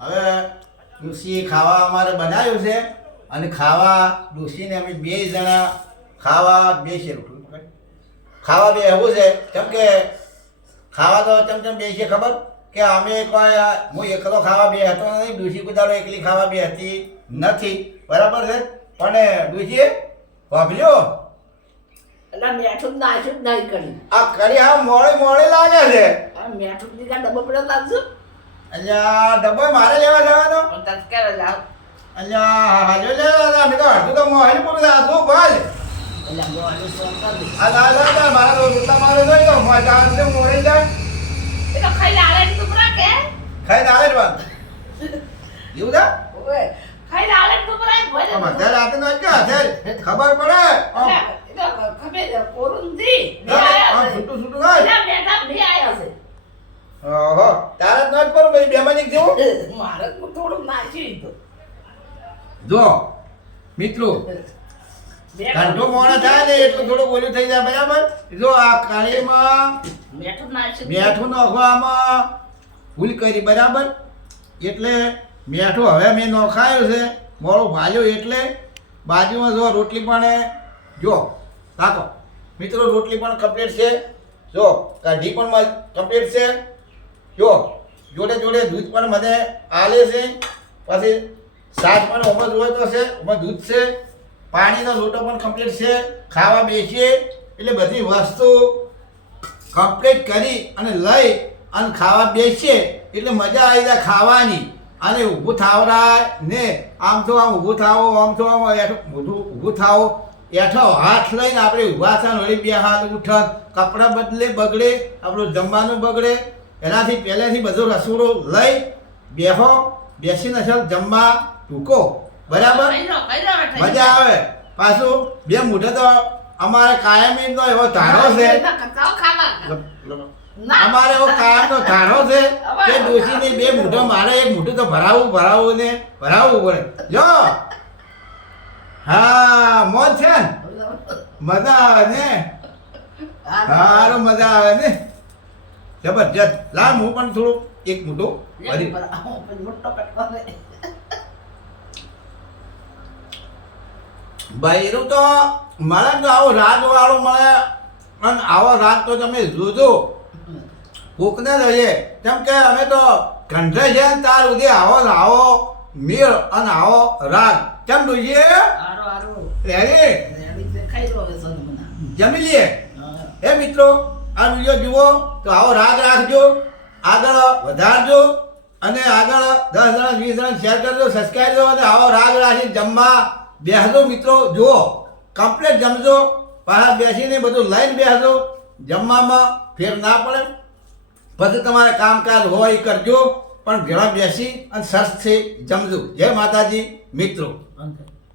હવે ડુસી ખાવા અમારે બનાવ્યું છે અને ખાવા ડુસીને અમે બે જણા ખાવા બેસીએ ખાવા બે એવું છે કેમ કે ખાવા તો ચમ બે છે ખબર કે અમે કોઈ હું એકલો ખાવા બે હતો નહીં, ડુસી કુદાડો એકલી ખાવા બે હતી નથી, બરાબર છે. પણ ડુસી વાપર્યો એટલે મેઠું નાખ્યું જ નહીં કરી આ કરી હા મોડી લાગે છે. મેઠું દીધા ડબ્બો પડ્યો લાગજો અલ્યા ડબ્બો મારે લેવા જવાનો તત્કાળ લાવ અલ્યા હાજો લે અમે તો અડધું તો મોહલી પૂરું થાતું ભાઈ. એટલે મોડું ફોન કરી આ દાદા મારા તો રોટલા મારે જોઈ તો મજા આવે મોડી જાય એ તો ખાઈ લાવે ટુકડા કે ખાઈ દાલે જ વાત એવું છે. ઓય ખાઈ લાવે ટુકડા ભલે બધા રાતે નો કે અત્યારે ખબર પડે એ તો ખબર કોરું દી છૂટું છૂટું ના એટલે બેઠા ભી આયા છે ઓહો તારે જ નોટ પર ભાઈ બેમાનિક જેવું મારે થોડું નાખી તો જો મિત્રો ઘંટો મોડા થાય ને એટલું થોડું બોલ્યું થઈ જાય બરાબર. જો આ કાળીમાં મેઠું નાખ્યું મેઠું નાખવામાં ભૂલ કરી બરાબર, એટલે મેઠું હવે મેં નોખાયું છે મોડું ભાલ્યું એટલે બાજુમાં જો રોટલી પણ જો રાખો મિત્રો રોટલી પણ કમ્પ્લીટ છે, જો કઢી પણ કમ્પ્લીટ છે, જો જોડે જોડે દૂધ પણ મને આલે છે, પછી શાક પણ ઓમાં જોવે તો છે ઓમાં દૂધ છે, પાણીનો લોટો પણ કમ્પ્લીટ છે, ખાવા બેસીએ એટલે બધી વસ્તુ કમ્પ્લીટ કરી અને લઈ અને ખાવા બેસીએ એટલે મજા આવી જાય ખાવાની. અને ઊભું થાવરાય ને આમ તો આમ ઊભું થાવો આમ તો આમ મોઢું ઊભું થાવો એઠો હાથ લઈને આપણે ઊભા થાય વળી બે હાથ ઉઠ કપડાં બદલે બગડે આપણું જમવાનું બગડે એનાથી પહેલેથી બધું રસોડું લઈ બેહો બેસીને સર જમવા ટૂંકો બરાબર મજા આવે. પાછું બે મોઢે તો અમારે કાયમી નો એવો ધારો છે, અમારે એવો કાયમનો ધારો છે કે ડોશીની બે મોઢો મારે એક મોઢું તો ભરાવવું ને ભરાવવું પડે. જો હા મોજ છે ને મજા આવે ને સારું મજા આવે ને જબરજસ્ત. લા હું પણ થોડું એક મોઢું ભરી મોટો કટકો બૈરું તો મળે તો આવો રાગ વાળો મળે અને આવો રાગ તો તમે જોજો કોકને લઈએ કેમ કે અમે તો કંઠે છે ને તાર સુધી આવો આવો મેળ અને આવો રાગ કેમ જોઈએ રેડી જમી લઈએ. હે મિત્રો આ વિડીયો જુઓ તો આવો રાગ રાખજો, આગળ વધારજો અને આગળ 10 જણા 20 જણા શેર કરજો, સબસ્ક્રાઈબ કરો અને આવો રાગ રાખી જમવા બેસજો. મિત્રો જુઓ કમ્પ્લીટ જમજો, પાછા બેસીને બધું લઈને બેસજો, જમવામાં ફેર ના પડે. પછી તમારે કામકાજ હોય એ કરજો પણ ભેળા બેસી અને સરસથી જમજો. જય માતાજી મિત્રો.